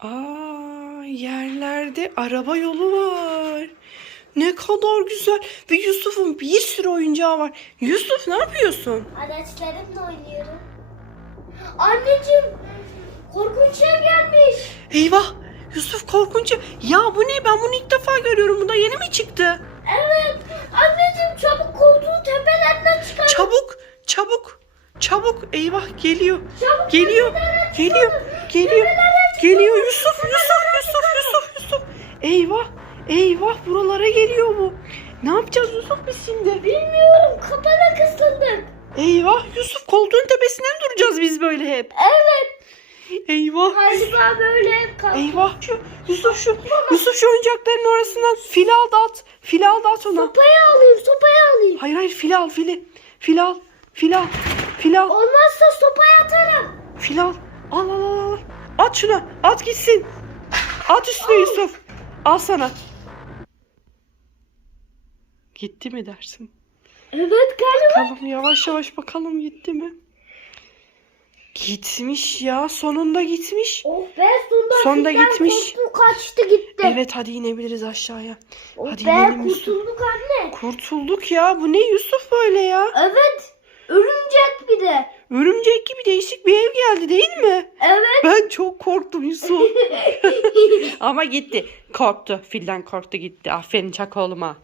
Aa, yerlerde araba yolu var. Ne kadar güzel. Ve Yusuf'un bir sürü oyuncağı var. Yusuf ne yapıyorsun? Araçlarımla oynuyorum. Anneciğim korkunç şey gelmiş. Eyvah! Yusuf korkunç. Ya bu ne? Ben bunu ilk defa görüyorum. Bu da yeni mi çıktı? Evet. Anneciğim çabuk koltuğun tepelerinden çıkar. Çabuk, çabuk, çabuk. Eyvah geliyor. Çabuk geliyor, geliyor, geliyor. Yusuf, Yusuf, Yusuf, Yusuf, Yusuf. Eyvah, eyvah buralara geliyor bu. Ne yapacağız Yusuf biz şimdi? Bilmiyorum kapana kısıldık. Eyvah Yusuf koltuğun tepesine mi duracağız biz böyle hep? Evet. Eyvah. Galiba böyle kal- Eyvah şu Yusuf şu Yusuf şu oyuncakların arasından fil al da at. Fil al da at ona. Sopayı alayım sopayı alayım. Hayır hayır fil al fili. Fil al. Fil al. Fil al. Olmazsa sopayı atarım. Fil al. Al al al al. At şuna. At gitsin. At üstüne Yusuf. Al sana. Gitti mi dersin? Evet galiba. Bakalım yavaş yavaş bakalım gitti mi? Gitmiş ya. Sonunda gitmiş. Oh be sonunda, Sonunda gitmiş. korktu, kaçtı gitti. Evet hadi inebiliriz aşağıya. Oh Hadi be inelim Yusuf. kurtulduk anne. Kurtulduk ya. Bu ne Yusuf böyle ya? Evet. Örümcek gibi değişik bir ev geldi değil mi? Evet. Ben çok korktum Yusuf. Ama gitti. Korktu. Filden korktu gitti. Aferin çak oğluma.